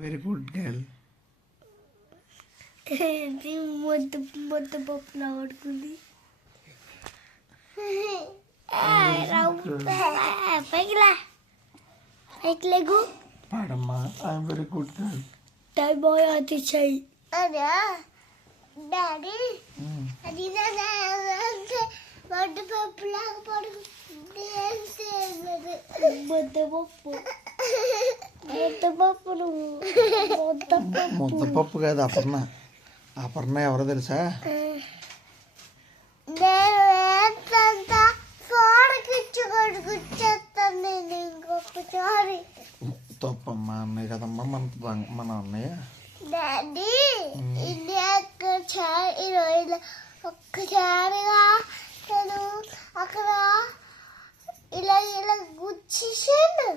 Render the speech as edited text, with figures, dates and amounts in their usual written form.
Very good girl. మొత్తం పప్పులా పడుకుంది. పైకి పాడమ్మా. I'm very good girl. టై బాయ్ అతిశయ్. అదా డాడీ అది వడ్డు పప్పులాగా పడుకుంది. ముద్దపప్పు ముద్దపప్పు కాదు అపర్ణ. అపర్ణ ఎవరో తెలుసా? తప్పమ్మా అన్నయ్య కదమ్మా మన అన్నయ్య. డాడీ ఇది ఒక్కసారిగా నేను అక్కడ ఇలా గుచ్చేసాను.